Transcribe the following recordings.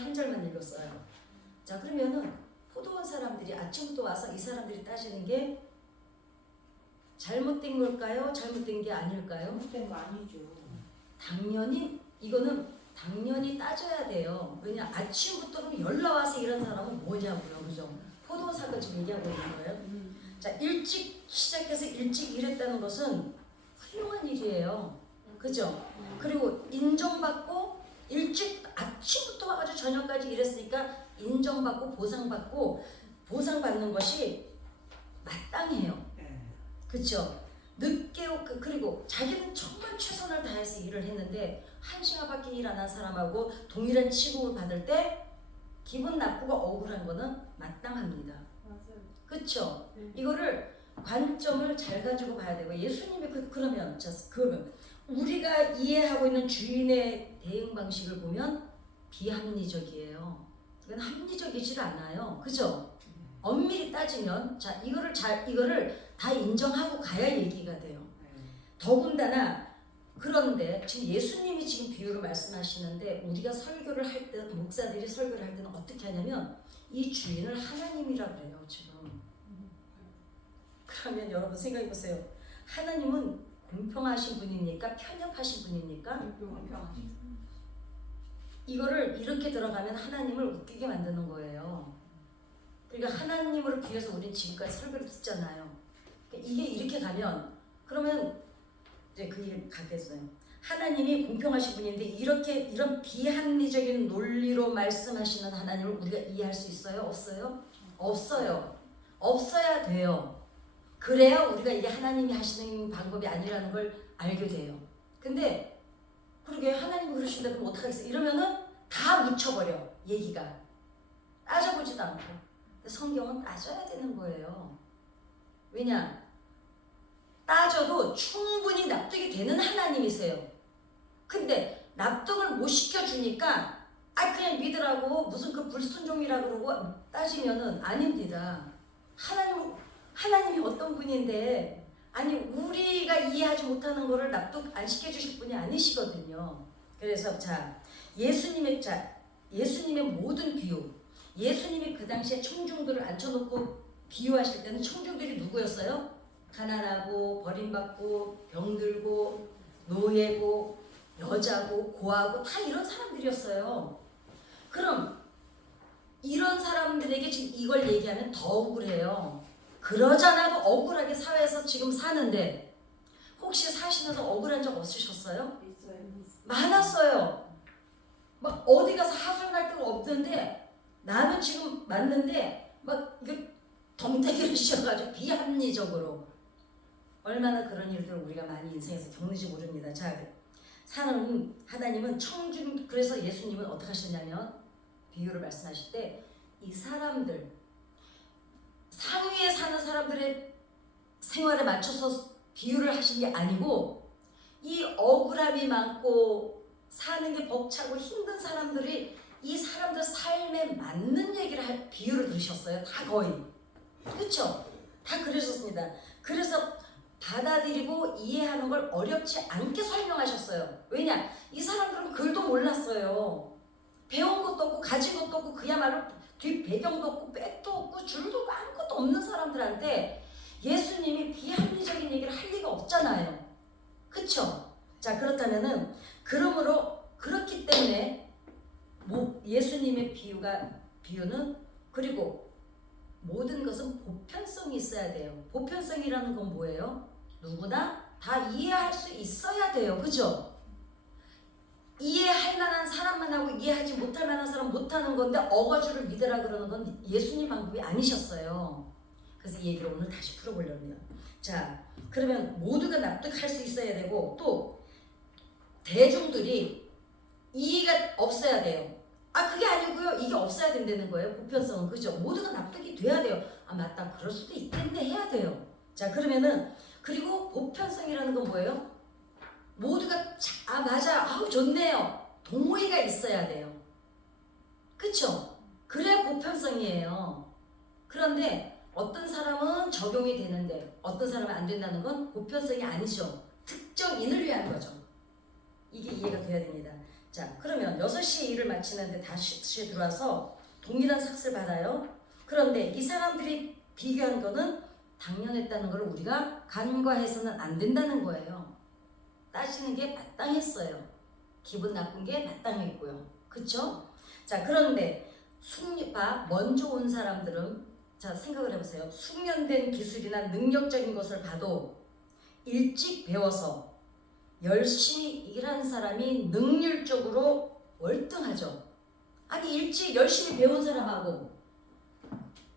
오늘 한 절만 읽었어요. 자, 그러면은 포도원 사람들이 아침부터 와서 이 사람들이 따지는 게 잘못된 걸까요? 잘못된 게 아닐까요? 잘못된 거 아니죠. 당연히 이거는 당연히 따져야 돼요. 왜냐 아침부터 연락 와서 이런 사람은 뭐냐고요, 그죠? 포도원 사건 지금 얘기하고 있는 거예요. 자, 일찍 시작해서 일찍 일했다는 것은 훌륭한 일이에요, 그죠? 그리고 인정받고 일찍 아침부터 와가지고 저녁까지 일했으니까 인정받고 보상받는 것이 마땅해요. 그렇죠? 늦게 그리고 자기는 정말 최선을 다해서 일을 했는데 한 시간밖에 일 안 한 사람하고 동일한 취급을 받을 때 기분 나쁘고 억울한 거는 마땅합니다. 맞아요. 그렇죠? 이거를 관점을 잘 가지고 봐야 되고 예수님이 그러면 우리가 이해하고 있는 주인의 대응 방식을 보면 비합리적이에요. 이건 합리적이질 않아요. 그죠? 엄밀히 따지면 이거를 다 인정하고 가야 얘기가 돼요. 더군다나 그런데 지금 예수님이 지금 비유를 말씀하시는데 우리가 설교를 할 때 목사들이 설교를 할 때는 어떻게 하냐면 이 주인을 하나님이라 그래요, 지금. 그러면 여러분 생각해 보세요. 하나님은 공평하신 분입니까? 편협하신 분입니까? 공평하신. 이거를 이렇게 들어가면 하나님을 웃기게 만드는 거예요. 그러니까 하나님을 비해서 우린 지금까지 설교를 듣잖아요. 그러니까 이게 이렇게 가면 그러면 이제 그 일 가겠어요. 하나님이 공평하신 분인데 이런 비합리적인 논리로 말씀하시는 하나님을 우리가 이해할 수 있어요? 없어요? 없어요. 없어야 돼요. 그래야 우리가 이게 하나님이 하시는 방법이 아니라는 걸 알게 돼요. 근데 그러게 하나님이 그러신다 그럼 어떡하겠어? 이러면은 다 묻혀버려, 얘기가. 따져보지도 않고. 근데 성경은 따져야 되는 거예요. 왜냐? 따져도 충분히 납득이 되는 하나님이세요. 근데 납득을 못 시켜주니까 그냥 믿으라고 무슨 그 불순종이라 그러고 따지면은 아닙니다. 하나님이 어떤 분인데 아니 우리가 이해하지 못하는 거를 납득 안 시켜주실 분이 아니시거든요. 그래서 예수님의 모든 비유, 예수님이 그 당시에 청중들을 앉혀놓고 비유하실 때는 청중들이 누구였어요? 가난하고 버림받고 병들고 노예고 여자고 고아고 다 이런 사람들이었어요. 그럼 이런 사람들에게 지금 이걸 얘기하면 더 억울해요. 그러잖아도 억울하게 사회에서 지금 사는데 혹시 사시면서 억울한 적 없으셨어요? 있어요. 많았어요. 막 어디 가서 하소연할 데가 없는데 나는 지금 맞는데 막 이거 덤태기를 씌워가지고 비합리적으로 얼마나 그런 일들을 우리가 많이 인생에서 겪는지 모릅니다. 하나님은 그래서 예수님은 어떻게 하셨냐면 비유를 말씀하실 때 이 사람들 상위에 사는 사람들의 생활에 맞춰서 비유를 하신 게 아니고 이 억울함이 많고 사는 게 벅차고 힘든 사람들이 이 사람들 삶에 맞는 비유를 들으셨어요. 다 거의. 그렇죠? 다 그러셨습니다. 그래서 받아들이고 이해하는 걸 어렵지 않게 설명하셨어요. 왜냐? 이 사람들은 글도 몰랐어요. 배운 것도 없고 가진 것도 없고 그야말로 뒷 배경도 없고 백도 없고 줄도 없고 아무것도 없는 사람들한테 예수님이 비합리적인 얘기를 할 리가 없잖아요. 그쵸? 그렇다면은 그렇기 때문에 예수님의 비유는 그리고 모든 것은 보편성이 있어야 돼요. 보편성이라는 건 뭐예요? 누구나 다 이해할 수 있어야 돼요. 그죠? 이해할 만한 사람만 하고 이해하지 못할 만한 사람 못하는 건데 어거주를 믿으라 그러는 건 예수님 방법이 아니셨어요. 그래서 이 얘기를 오늘 다시 풀어보려고요. 그러면 모두가 납득할 수 있어야 되고 또 대중들이 이해가 없어야 돼요. 그게 아니고요. 이게 없어야 된다는 거예요. 보편성은. 그죠? 모두가 납득이 돼야 돼요. 맞다. 그럴 수도 있겠네 해야 돼요. 그러면은 그리고 보편성이라는 건 뭐예요? 모두가 맞아요. 아우 좋네요. 동의가 있어야 돼요. 그쵸? 그래야 보편성이에요. 그런데 어떤 사람은 적용이 되는데 어떤 사람은 안 된다는 건 보편성이 아니죠. 특정인을 위한 거죠. 이게 이해가 돼야 됩니다. 자, 그러면 6시에 일을 마치는데 다시 들어와서 동일한 삭스를 받아요. 그런데 이 사람들이 비교한 거는 당연했다는 걸 우리가 간과해서는 안 된다는 거예요. 따지는 게 마땅했어요. 기분 나쁜 게 마땅했고요. 그쵸? 자, 그런데 먼저 온 사람들은, 자, 생각을 해보세요. 숙련된 기술이나 능력적인 것을 봐도 일찍 배워서 열심히 일한 사람이 능률적으로 월등하죠. 아니, 일찍 열심히 배운 사람하고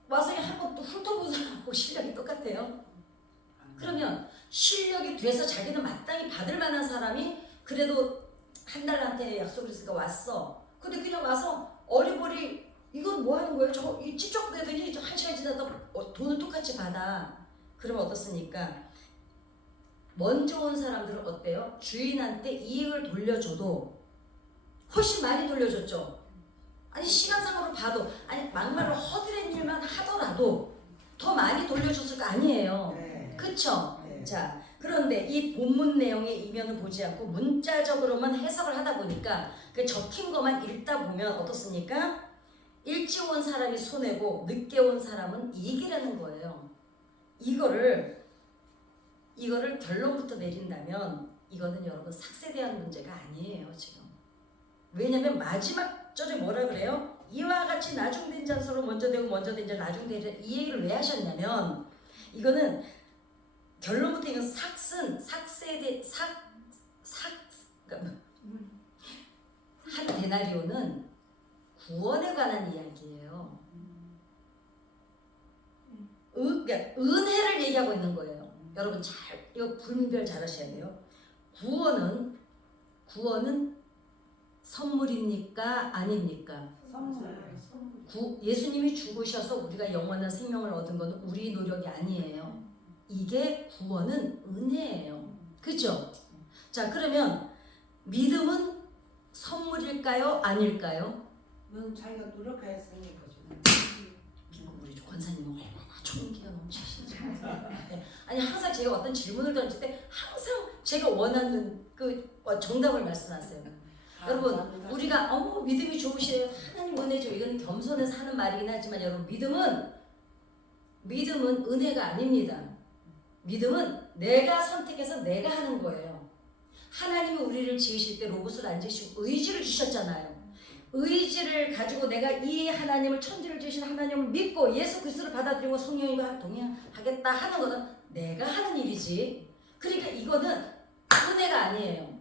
와서 한번 또 훑어본 사람하고 실력이 똑같아요. 그러면 실력이 돼서 자기는 마땅히 받을 만한 사람이 그래도 한 달한테 약속을 했으니까 왔어. 근데 그냥 와서 어리버리 이건 뭐 하는 거예요? 저거 찝쩍대더니 1시간 지나다 돈은 똑같이 받아. 그러면 어떻습니까? 먼저 온 사람들은 어때요? 주인한테 이익을 돌려줘도 훨씬 많이 돌려줬죠. 아니, 시간상으로 봐도, 아니, 막말로 허드렛 일만 하더라도 더 많이 돌려줬을 거 아니에요. 네. 그쵸? 네. 자, 그런데 이 본문 내용의 이면을 보지 않고 문자적으로만 해석을 하다 보니까 그 적힌 것만 읽다 보면 어떻습니까? 일찍 온 사람이 손해고 늦게 온 사람은 이익이라는 거예요. 이거를 결론부터 내린다면 이거는 여러분 삭스에 대한 문제가 아니에요, 지금. 왜냐면 마지막 절에 뭐라 그래요? 이와 같이 나중된 자는 서로 먼저 되고 먼저 된 자는 나중된 자, 이 얘기를 왜 하셨냐면 이거는 결론부터 이건 삭스에 대해 그러니까 한 데나리오는 구원에 관한 이야기예요. 그러니까 은혜를 얘기하고 있는 거예요. 여러분 이거 분별 잘 하셔야 돼요. 구원은 선물입니까? 아닙니까? 예수님이 죽으셔서 우리가 영원한 생명을 얻은 것은 우리 노력이 아니에요. 이게 구원은 은혜예요. 그죠? 자, 그러면 믿음은 선물일까요? 아닐까요? 넌 자기가 노력했으니까 주는. 우리 권사님은 얼마나 좋은 기가 넘치시는지. 아니, 항상 제가 어떤 질문을 던질 때 항상 제가 원하는 그 정답을 말씀하세요. 여러분, 우리가 믿음이 좋으시래요. 하나님 은혜죠. 이거는 겸손해서 하는 말이긴 하지만 여러분, 믿음은 은혜가 아닙니다. 믿음은 내가 선택해서 내가 하는 거예요. 하나님이 우리를 지으실 때 로봇을 안 지으시고 의지를 주셨잖아요. 의지를 가지고 내가 이 하나님을, 천지를 지으신 하나님을 믿고 예수 그리스도를 받아들이고 성령님과 동행하겠다 하는 것은 내가 하는 일이지. 그러니까 이거는 은혜가 아니에요.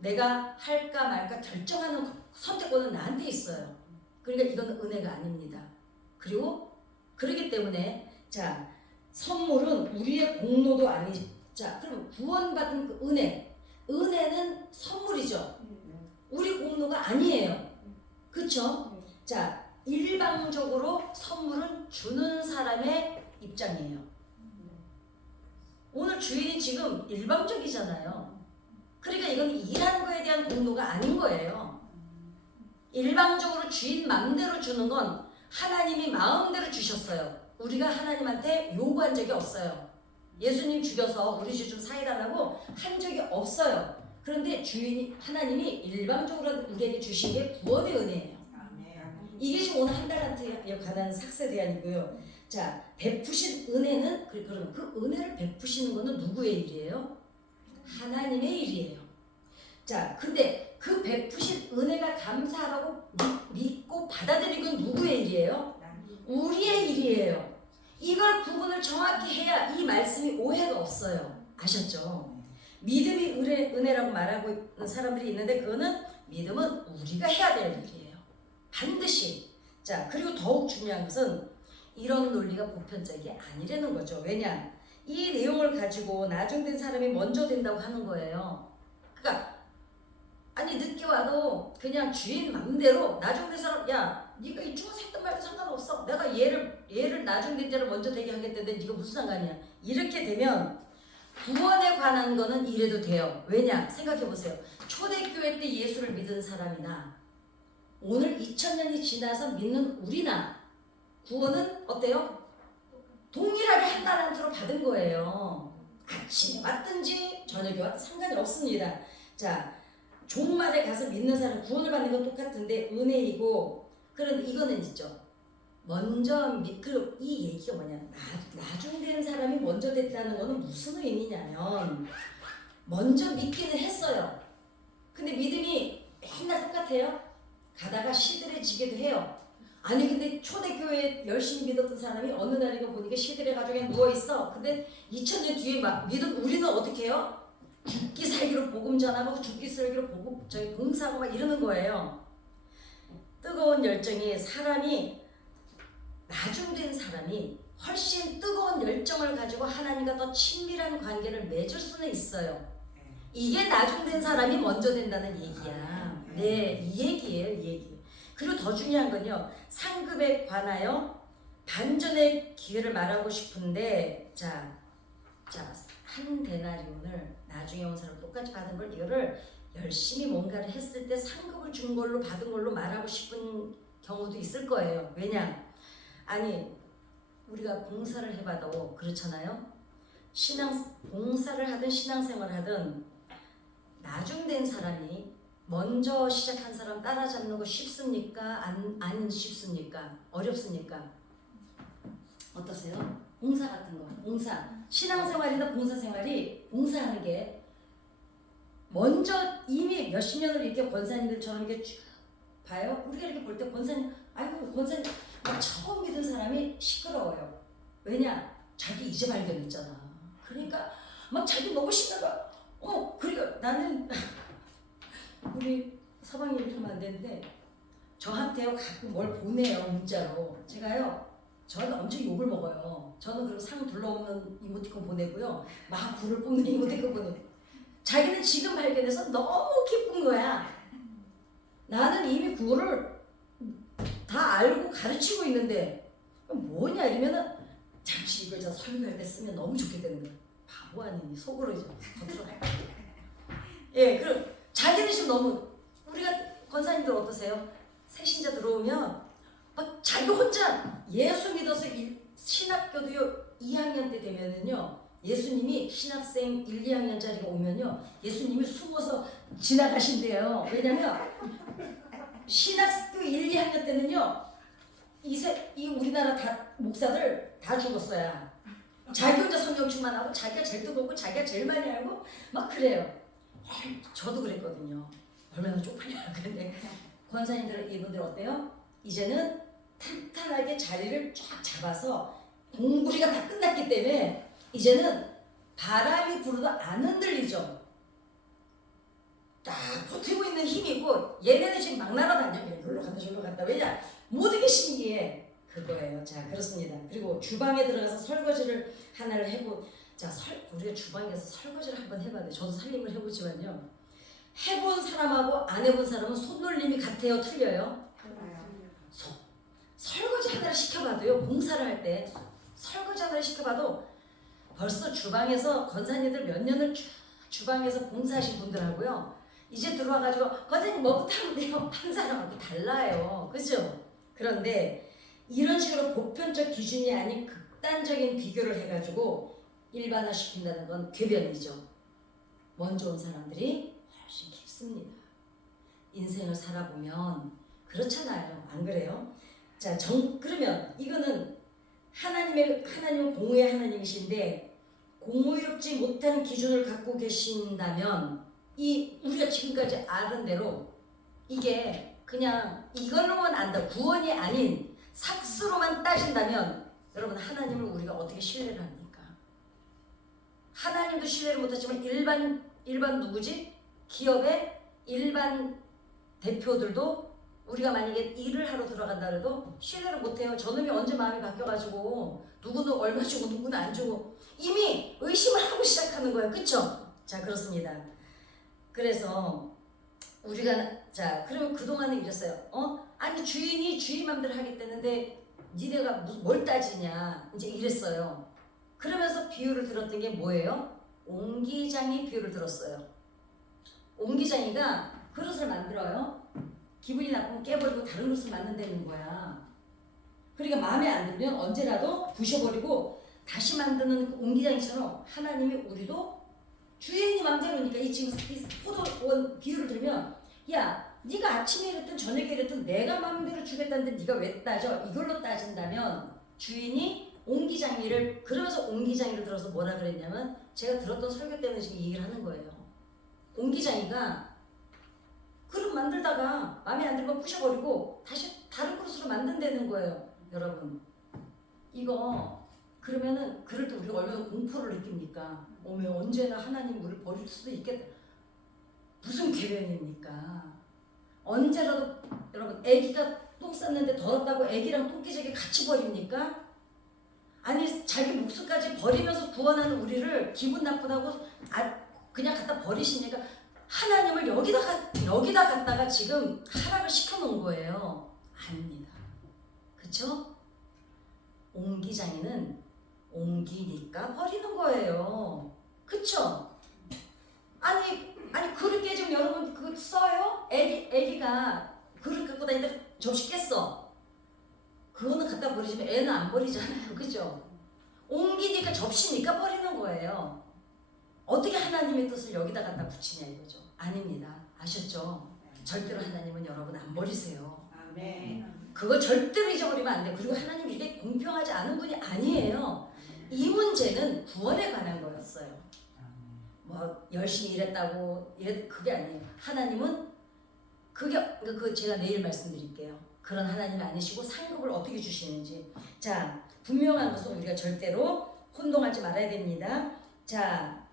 내가 할까 말까 결정하는 선택권은 나한테 있어요. 그러니까 이거는 은혜가 아닙니다. 그리고 그렇기 때문에 자, 선물은 우리의 공로도 아니죠. 자, 그럼 구원받은 그 은혜는 선물이죠. 우리 공로가 아니에요. 그쵸? 자, 일방적으로 선물은 주는 사람의 입장이에요. 오늘 주인이 지금 일방적이잖아요. 그러니까 이건 일하는 거에 대한 공로가 아닌 거예요. 일방적으로 주인 마음대로 주는 건 하나님이 마음대로 주셨어요. 우리가 하나님한테 요구한 적이 없어요. 예수님 죽여서 우리 주 좀 사해달라고 한 적이 없어요. 그런데 하나님이 일방적으로 우리에게 주신 게 구원의 은혜예요. 이게 지금 오늘 한 달한테 관한 삭스에 대한이고요. 자, 베푸신 은혜는, 그러면 그 은혜를 베푸시는 것은 누구의 일이에요? 하나님의 일이에요. 자, 근데 그 베푸신 은혜가 감사하고 믿고 받아들이는 건 누구의 일이에요? 우리의 일이에요. 이걸 구분을 정확히 해야 이 말씀이 오해가 없어요. 아셨죠? 믿음이 은혜라고 말하고 있는 사람들이 있는데 그거는 믿음은 우리가 해야 될 일이에요. 반드시. 자, 그리고 더욱 중요한 것은 이런 논리가 보편적이 아니라는 거죠. 왜냐? 이 내용을 가지고 나중된 사람이 먼저 된다고 하는 거예요. 그러니까 아니, 늦게 와도 그냥 주인 맘대로 나중된 사람, 야, 네가 이쪽은 했던 말도 상관없어. 내가 얘를 나중된 자를 먼저 되게 하겠다는데 네가 무슨 상관이야. 이렇게 되면 구원에 관한 거는 이래도 돼요. 왜냐? 생각해보세요. 초대교회 때 예수를 믿은 사람이나 오늘 2000년이 지나서 믿는 우리나 구원은 어때요? 동일하게 한 달란트로 받은 거예요. 아침에 왔든지 저녁에 왔든 상관이 없습니다. 자, 종말에 가서 믿는 사람 구원을 받는 건 똑같은데 은혜이고 그런데 이거는 있죠. 먼저 그리고 이 얘기가 뭐냐 나중 된 사람이 먼저 됐다는 거는 무슨 의미냐면 먼저 믿기는 했어요. 근데 믿음이 맨날 똑같아요. 가다가 시들해지기도 해요. 아니 근데 초대교회 열심히 믿었던 사람이 어느 날인가 보니까 시들해가지고 그냥 누워있어. 근데 2000년 뒤에 막 믿은 우리는 어떻게 해요? 죽기 살기로 복음 전하고 죽기 살기로 복음 저기 봉사하고 막 이러는 거예요. 뜨거운 열정이 사람이 나중된 사람이 훨씬 뜨거운 열정을 가지고 하나님과 더 친밀한 관계를 맺을 수는 있어요. 이게 나중된 사람이 먼저 된다는 얘기야. 네, 이 얘기예요, 이 얘기. 그리고 더 중요한 건요. 상급에 관하여 반전의 기회를 말하고 싶은데 한 데나리온을 나중에 온 사람 똑같이 받은 걸 이거를 열심히 뭔가를 했을 때 상급을 준 걸로 받은 걸로 말하고 싶은 경우도 있을 거예요. 왜냐? 아니 우리가 봉사를 해봐도 그렇잖아요. 봉사를 하든 신앙생활을 하든 나중된 사람이 먼저 시작한 사람 따라잡는 거 쉽습니까? 안 쉽습니까? 어렵습니까? 어떠세요? 봉사 같은 거, 봉사 신앙생활이나 봉사생활이 봉사하는 게 먼저 이미 몇십 년을 이렇게 권사님들처럼 이렇게 쭉 봐요. 우리가 이렇게 볼 때 권사님, 아이고 권사님 막 처음 믿은 사람이 시끄러워요. 왜냐? 자기 이제 발견했잖아. 그러니까 막 자기 너무 신나가. 그러니까 나는 우리 서방님이 하면 안 되는데 저한테요 가끔 뭘 보내요 문자로. 제가요 저는 엄청 욕을 먹어요. 저는 그리고 상 둘러없는 이모티콘 보내고요. 막 불을 뿜는 이모티콘 보내고. 자기는 지금 발견해서 너무 기쁜 거야. 나는 이미 그거를 다 알고 가르치고 있는데 뭐냐 이러면은 잠시 이걸 저 설교할 때 쓰면 너무 좋겠다는 거야. 바보 아니니 속으로 이제 겉으로 예, 그럼 자기는 지금 너무 우리가 권사님들 어떠세요? 새 신자 들어오면 막 자기 혼자 예수 믿어서 신학교도요 2학년 때 되면은요 예수님이 신학생 1, 2학년짜리가 오면요 예수님이 숨어서 지나가신대요. 왜냐면 신학교 1, 2학년 때는요 이 우리나라 다 목사들 다 죽었어요. 자기 혼자 성경 충만하고 자기가 제일 뜨겁고 자기가 제일 많이 알고 막 그래요. 저도 그랬거든요. 얼마나 쪽팔려요. 그런데 권사님들 이분들 어때요? 이제는 탄탄하게 자리를 쫙 잡아서 공부리가 다 끝났기 때문에 이제는 바람이 불어도 안 흔들리죠. 딱 버티고 있는 힘이 있고 얘네는 지금 막 날아다녀. 여기로 갔다 저기로 갔다. 왜냐? 모든 게 신기해. 그거예요. 자 그렇습니다. 그리고 주방에 들어가서 설거지를 하나를 해보. 우리가 주방에 가서 설거지를 한번 해봐야 돼. 저도 살림을 해보지만요. 해본 사람하고 안 해본 사람은 손놀림이 같아요? 틀려요? 설거지 하나를 시켜봐도요. 봉사를 할 때 설거지 하나를 시켜봐도 벌써 주방에서 권사님들 몇 년을 주방에서 봉사하신 분들하고요. 이제 들어와가지고 권사님 뭐부터 하면 돼요? 한 사람하고 달라요. 그죠? 그런데 이런 식으로 보편적 기준이 아닌 극단적인 비교를 해가지고 일반화시킨다는 건 궤변이죠. 먼저 온 사람들이 훨씬 깊습니다. 인생을 살아보면 그렇잖아요. 안 그래요? 자, 그러면 이거는 하나님은 공의의 하나님이신데 공의롭지 못한 기준을 갖고 계신다면 우리가 지금까지 아는 대로 이게 그냥 이걸로만 안다. 구원이 아닌 삭스로만 따진다면 여러분 하나님을 우리가 어떻게 신뢰를 합니까? 하나님도 신뢰를 못하지만 일반 누구지? 기업의 일반 대표들도 우리가 만약에 일을 하러 들어간다 해도 신뢰를 못해요. 저놈이 언제 마음이 바뀌어가지고 누구는 얼마 주고 누구는 안 주고 이미 의심을 하고 시작하는 거예요. 그쵸? 자 그렇습니다. 그래서 우리가 그러면 그동안은 이랬어요. 아니 주인이 주인 맘대로 하겠다는데 니네가 뭘 따지냐 이제 이랬어요. 그러면서 비유를 들었던 게 뭐예요? 옹기장이 비유를 들었어요. 옹기장이가 그릇을 만들어요. 기분이 나쁘면 깨버리고 다른 그릇을 만든다는 거야. 그러니까 마음에 안 들면 언제라도 부셔버리고 다시 만드는 옹기장이처럼 하나님이 우리도 주인이 맘대로니까 이 지금 이 포도원 비유를 들면 야 네가 아침에 이랬든 저녁에 이랬든 내가 맘대로 주겠다는데 네가 왜 따져? 이걸로 따진다면 주인이 옹기장이를 그러면서 옹기장이를 들어서 뭐라 그랬냐면 제가 들었던 설교 때문에 지금 이 얘기를 하는 거예요. 옹기장이가 그릇 만들다가 마음에 안 들면 부셔버리고 다시 다른 그릇으로 만든다는 거예요. 여러분 이거 그러면은 그럴 때 우리가 얼마나 공포를 느낍니까? 오면 언제나 하나님 우리를 버릴 수도 있겠다. 무슨 계획입니까? 언제라도 여러분 아기가 똥 쌌는데 더럽다고 아기랑 똥기저귀 같이 버립니까? 아니 자기 목숨까지 버리면서 구원하는 우리를 기분 나쁘다고 그냥 갖다 버리십니까? 하나님을 여기다 갖다가 지금 하락을 시켜놓은 거예요. 아닙니다. 그쵸? 옹기장이는 옮기니까 버리는 거예요. 그쵸? 아니 그릇 깨지면 여러분 그거 써요? 애기가 그릇 갖고 다니는데 접시 깼어. 그거는 갖다 버리지만 애는 안 버리잖아요. 그죠? 옮기니까 접시니까 버리는 거예요. 어떻게 하나님의 뜻을 여기다 갖다 붙이냐 이거죠. 아닙니다. 아셨죠? 절대로 하나님은 여러분 안 버리세요. 아멘. 그거 절대로 잊어버리면 안 돼. 그리고 하나님 이게 공평하지 않은 분이 아니에요. 이 문제는 구원에 관한 거였어요. 뭐 열심히 일했다고 그게 아니에요. 하나님은 그 제가 내일 말씀드릴게요. 그런 하나님이 아니시고 상급을 어떻게 주시는지. 자, 분명한 것은 우리가 절대로 혼동하지 말아야 됩니다. 자,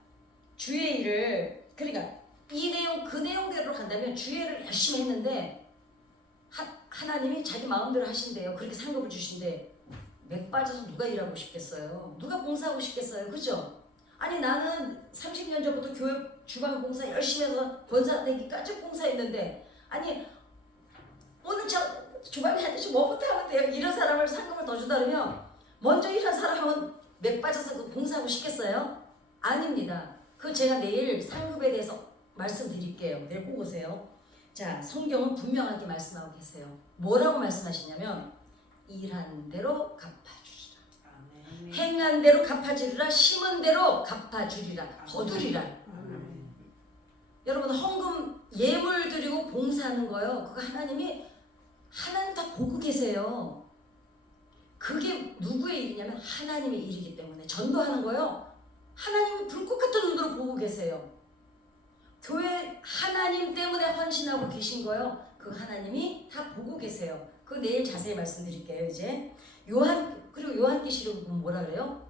주의 일을 그러니까 이 내용 그 내용대로 간다면 주의 일을 열심히 했는데 하나님이 자기 마음대로 하신대요. 그렇게 상급을 주신대. 맥 빠져서 누가 일하고 싶겠어요? 누가 봉사하고 싶겠어요? 그죠? 아니 나는 30년 전부터 교회 주방 봉사 열심히 해서 권사 되기까지 봉사했는데 아니 오늘 저 주방에 앉아서 뭐부터 하면 돼요? 이런 사람을 상급을 더 주다 그러면 먼저 일한 사람은 맥 빠져서 봉사하고 싶겠어요? 아닙니다. 그 제가 내일 상급에 대해서 말씀드릴게요. 내일 꼭 오세요. 자, 성경은 분명하게 말씀하고 계세요. 뭐라고 말씀하시냐면 일한 대로 갚아주리라. 아멘. 행한 대로 갚아주리라. 심은 대로 갚아주리라. 거두리라. 아멘. 여러분 헌금 예물 드리고 봉사하는 거요. 그거 하나님 다 보고 계세요. 그게 누구의 일이냐면 하나님의 일이기 때문에 전도하는 거요. 하나님이 불꽃 같은 눈으로 보고 계세요. 교회 하나님 때문에 헌신하고 계신 거요. 그 하나님이 다 보고 계세요. 그 내일 자세히 말씀드릴게요. 이제 그리고 요한계시록 보면 뭐라 그래요?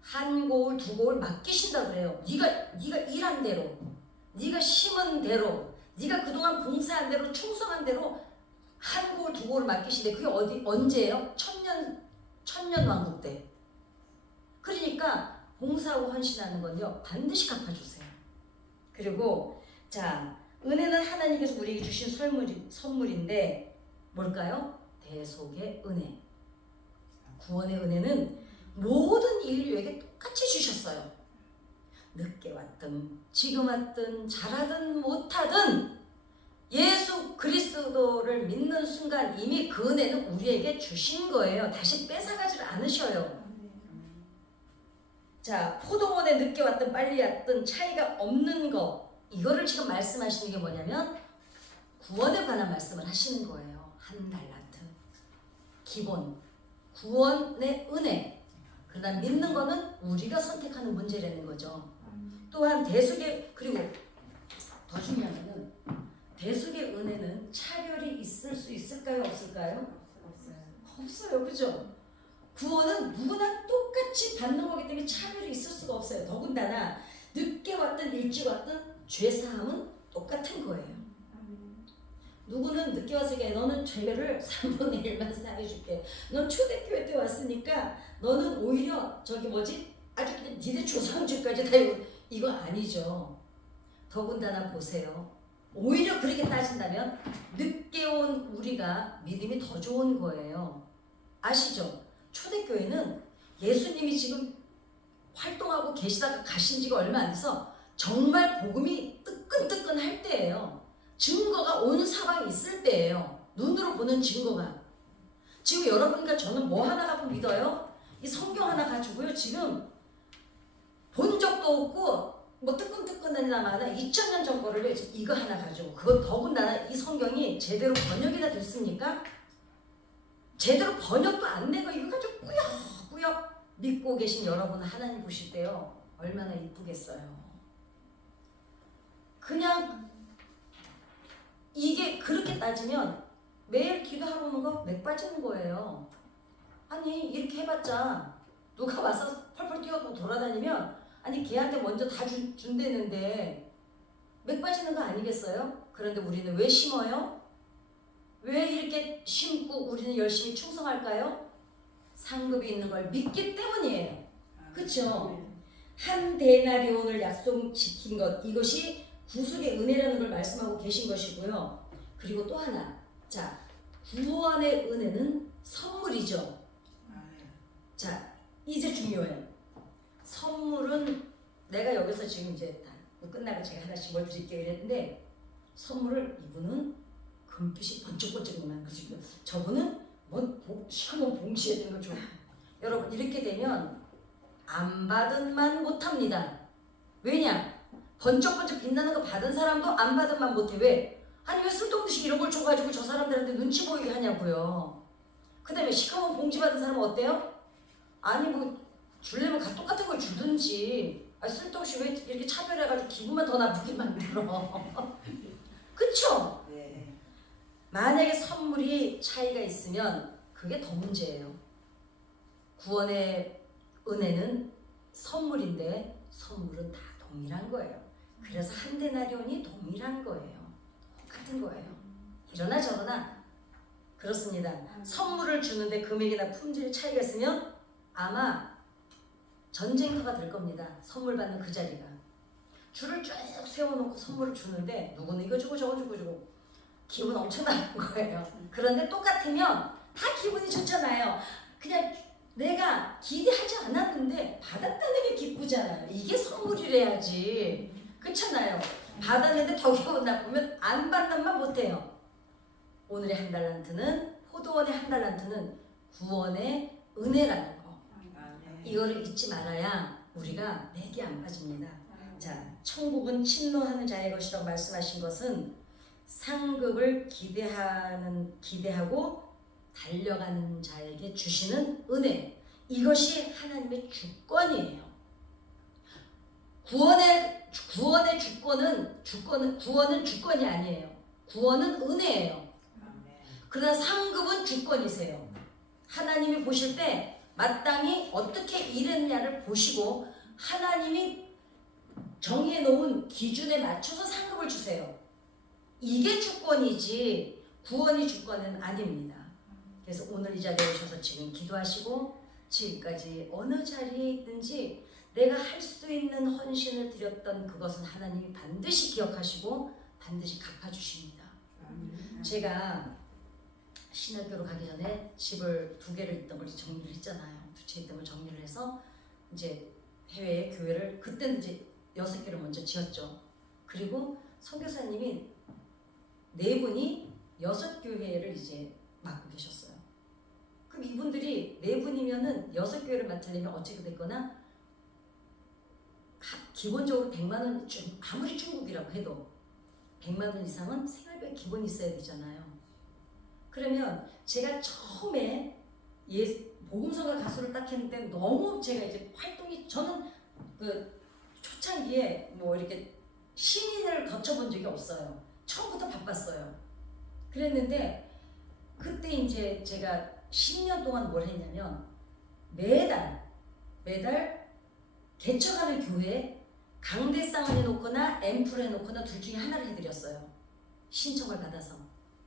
한 고울 두 고울 맡기신다 그래요. 네가 일한 대로, 네가 심은 대로, 네가 그동안 봉사한 대로 충성한 대로 한 고울 두 고울 맡기신대. 그게 언제예요? 천년 왕국 때. 그러니까 봉사하고 헌신하는 건요 반드시 갚아주세요. 그리고 자 은혜는 하나님께서 우리에게 주신 선물인데 뭘까요? 대속의 은혜. 구원의 은혜는 모든 인류에게 똑같이 주셨어요. 늦게 왔든 지금 왔든 잘하든 못하든 예수 그리스도를 믿는 순간 이미 그 은혜는 우리에게 주신 거예요. 다시 뺏어가지를 않으셔요. 자, 포도원에 늦게 왔든 빨리 왔든 차이가 없는 거 이거를 지금 말씀하시는 게 뭐냐면 구원에 관한 말씀을 하시는 거예요. 한 달란트 기본 구원의 은혜. 그다음 믿는 거는 우리가 선택하는 문제라는 거죠. 또한 대속의 그리고 더 중요한 거는 대속의 은혜는 차별이 있을 수 있을까요? 없을까요? 없어요. 그죠? 구원은 누구나 똑같이 받는 거기 때문에 차별이 있을 수가 없어요. 더군다나 늦게 왔든 일찍 왔든 죄사함은 똑같은 거예요. 누구는 늦게 와서 얘기해. 너는 죄를 3분의 1만 사해줄게. 넌 초대교회 때 왔으니까 너는 오히려 아주 그냥 니네 조상주까지 다 이거 아니죠. 더군다나 보세요. 오히려 그렇게 따진다면 늦게 온 우리가 믿음이 더 좋은 거예요. 아시죠? 초대교회는 예수님이 지금 활동하고 계시다가 가신 지가 얼마 안 돼서 정말 복음이 뜨끈뜨끈할 때예요. 증거가 온 상황이 있을 때예요. 눈으로 보는 증거가. 지금 여러분과 저는 뭐 하나 갖고 믿어요? 이 성경 하나 가지고요. 지금 본 적도 없고 뭐 뜨끈뜨끈하나마나 2000년 전 거를 이거 하나 가지고 그거 더군다나 이 성경이 제대로 번역이 다 됐습니까? 제대로 번역도 안 되고 이거 가지고 꾸역꾸역 믿고 계신 여러분은 하나님 보실 때요 얼마나 이쁘겠어요. 그냥 이게 그렇게 따지면 매일 기도하러 오는 거 맥 빠지는 거예요. 아니 이렇게 해봤자 누가 와서 펄펄 뛰어도 돌아다니면 아니 걔한테 먼저 다 준대는데 맥 빠지는 거 아니겠어요? 그런데 우리는 왜 심어요? 왜 이렇게 심고 우리는 열심히 충성할까요? 상급이 있는 걸 믿기 때문이에요. 그렇죠? 한 데나리온을 약속 지킨 것 이것이 구속의 은혜라는 걸 말씀하고 계신 것이고요. 그리고 또 하나 자 구원의 은혜는 선물이죠. 자 이제 중요해요. 선물은 내가 여기서 지금 이제 다 끝나고 제가 하나씩 뭘 드릴게요 이랬는데 선물을 이분은 금빛이 번쩍번쩍만 그죠? 저분은 뭐 시커먼 봉지에 든 걸 줘. 여러분 이렇게 되면 안 받은 만 못합니다. 왜냐? 번쩍번쩍 빛나는 거 받은 사람도 안 받은 만 못해. 왜? 아니 왜 쓸데없는 이런 걸 줘가지고 저 사람들한테 눈치 보이게 하냐고요. 그 다음에 시커먼 봉지 받은 사람은 어때요? 아니 뭐 주려면 똑같은 걸 주든지 쓸데없이 왜 이렇게 차별해가지고 기분만 더 나쁘게 만들어. 그쵸? 네. 만약에 선물이 차이가 있으면 그게 더 문제예요. 구원의 은혜는 선물인데 선물은 다 동일한 거예요. 그래서 한 데나리온이 동일한 거예요. 똑같은 거예요. 이러나 저러나 그렇습니다. 선물을 주는데 금액이나 품질의 차이가 있으면 아마 전쟁터가 될 겁니다. 선물 받는 그 자리가. 줄을 쭉 세워놓고 선물을 주는데 누구는 이거 주고 저거 주고 기분 엄청 나쁜 거예요. 그런데 똑같으면 다 기분이 좋잖아요. 그냥 내가 기대하지 않았는데 받았다는 게 기쁘잖아요. 이게 선물이래야지. 그렇잖아요. 받았는데 더 기분 나쁘면 안 받는 만 못해요. 오늘의 한 달란트는 포도원의 한 달란트는 구원의 은혜라는 거. 이거를 잊지 말아야 우리가 맥이 안 빠집니다. 자, 천국은 침노하는 자의 것이라고 말씀하신 것은 상급을 기대하고 달려가는 자에게 주시는 은혜. 이것이 하나님의 주권이에요. 구원의 구원은 주권이 아니에요. 구원은 은혜예요. 그러나 상급은 주권이세요. 하나님이 보실 때 마땅히 어떻게 일했냐를 보시고 하나님이 정해놓은 기준에 맞춰서 상급을 주세요. 이게 주권이지 구원이 주권은 아닙니다. 그래서 오늘 이 자리에 오셔서 지금 기도하시고 지금까지 어느 자리에 있든지 내가 할 수 있는 헌신을 드렸던 그것은 하나님이 반드시 기억하시고 반드시 갚아주십니다. 제가 신학교로 가기 전에 집을 2개를 있던 걸 정리를 했잖아요. 2채 있던 걸 정리를 해서 이제 해외에 교회를 그때는 이제 6개를 먼저 지었죠. 그리고 선교사님이 4분이 6교회를 이제 맡고 계셨어요. 그럼 이분들이 4분이면은 6교회를 맡으려면 어떻게 됐거나 기본적으로 100만 원, 아무리 중국이라고 해도 100만 원 이상은 생활비 기본이 있어야 되잖아요. 그러면 제가 처음에 복음성가 가수를 딱 했는데 너무 제가 이제 활동이 저는 그 초창기에 뭐 이렇게 신인을 거쳐본 적이 없어요. 처음부터 바빴어요. 그랬는데 그때 이제 제가 10년 동안 뭘 했냐면 매달 개척하는 교회에 강대상을 해놓거나 앰플을 해놓거나 둘 중에 하나를 해드렸어요. 신청을 받아서.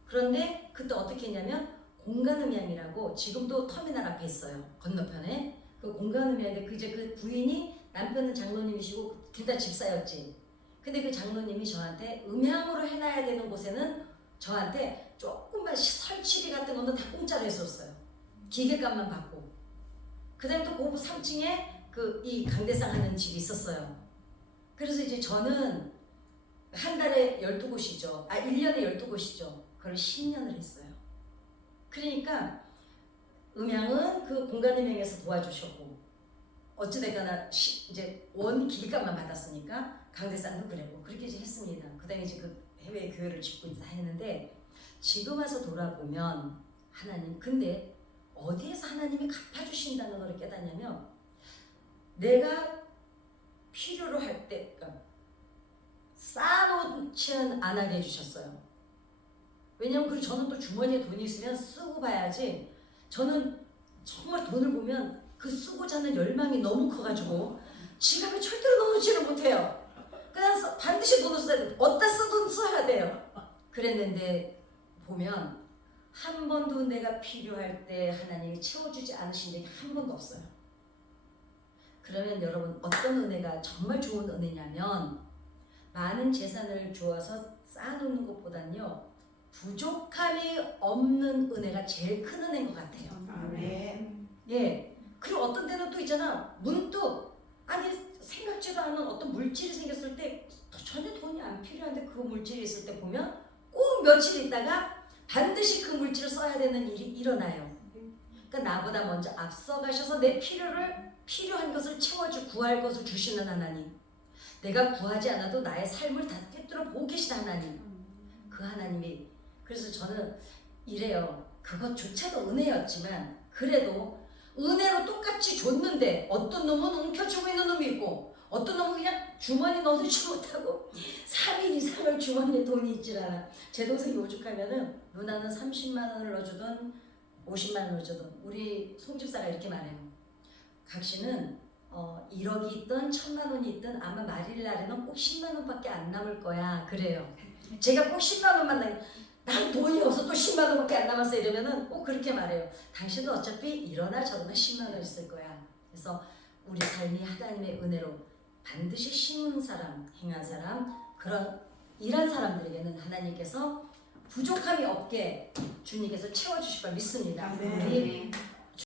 그런데 그때 어떻게 했냐면 공간음향이라고 지금도 터미널 앞에 있어요. 건너편에. 그 공간음향인데 그 부인이 남편은 장로님이시고 둘 다 집사였지. 근데 그 장로님이 저한테 음향으로 해놔야 되는 곳에는 저한테 조금만 설치비 같은 거는 다 공짜로 했었어요. 기계값만 받고. 그 다음에 또 고부 3층에 이 강대상 하는 집이 있었어요. 그래서 이제 저는 한 달에 12곳이죠. 1년에 12곳이죠. 그걸 10년을 했어요. 그러니까 음향은 그 공간음향에서 도와주셨고 어찌됐거나 이제 원 기계값만 받았으니까 강대상도 그랬고 그렇게 이제 했습니다. 그다음에 이제 그 해외 교회를 짓고 다 했는데 지금 와서 돌아보면 하나님 근데 어디에서 하나님이 갚아주신다는 걸 깨닫냐면 내가 필요로 할 때 그러니까 쌓아놓지는 안 하게 해주셨어요. 왜냐면 그리고 저는 또 주머니에 돈이 있으면 쓰고 봐야지 저는 정말 돈을 보면 그 쓰고자 하는 열망이 너무 커가지고 지갑에 절대로 넣어놓지를 못해요. 그냥 반드시 돈을 써야 돼. 어디다 써도 써야 돼요. 그랬는데 보면 한 번도 내가 필요할 때 하나님이 채워주지 않으신 적이 한 번도 없어요. 그러면 여러분 어떤 은혜가 정말 좋은 은혜냐면 많은 재산을 주어서 쌓아놓는 것보다는요 부족함이 없는 은혜가 제일 큰 은혜인 것 같아요. 아멘. 예. 그리고 어떤 데는 또 있잖아. 문득 아니 생각지도 않은 어떤 물질이 생겼을 때 전혀 돈이 안 필요한데 그 물질이 있을 때 보면 꼭 며칠 있다가 반드시 그 물질을 써야 되는 일이 일어나요. 그러니까 나보다 먼저 앞서가셔서 내 필요한 것을 구할 것을 주시는 하나님. 내가 구하지 않아도 나의 삶을 다 꿰뚫어 보고 계신 하나님. 그 하나님이 그래서 저는 이래요. 그것조차도 은혜였지만 그래도 은혜로 똑같이 줬는데 어떤 놈은 움켜쥐고 있는 놈이 있고 어떤 놈은 그냥 주머니 넣어주지 못하고 3일 이상을 주머니에 돈이 있질 않아. 제 동생이 오죽하면은 누나는 30만 원을 넣어주든 50만 원을 넣어주든 우리 송집사가 이렇게 말해요. 각시는 1억이 있든 1000만 원이 있든 아마 말일 날에는 꼭 10만 원밖에 안 남을 거야. 그래요. 제가 꼭 10만 원만 난 돈이 없어 또 10만 원밖에 안 남았어 이러면은 꼭 그렇게 말해요. 당신은 어차피 이러나 저러나 10만 원 있을 거야. 그래서 우리 삶이 하나님의 은혜로 반드시 심은 사람, 행한 사람, 그런 일한 사람들에게는 하나님께서 부족함이 없게 주님께서 채워주실 걸 믿습니다. 아멘. 우리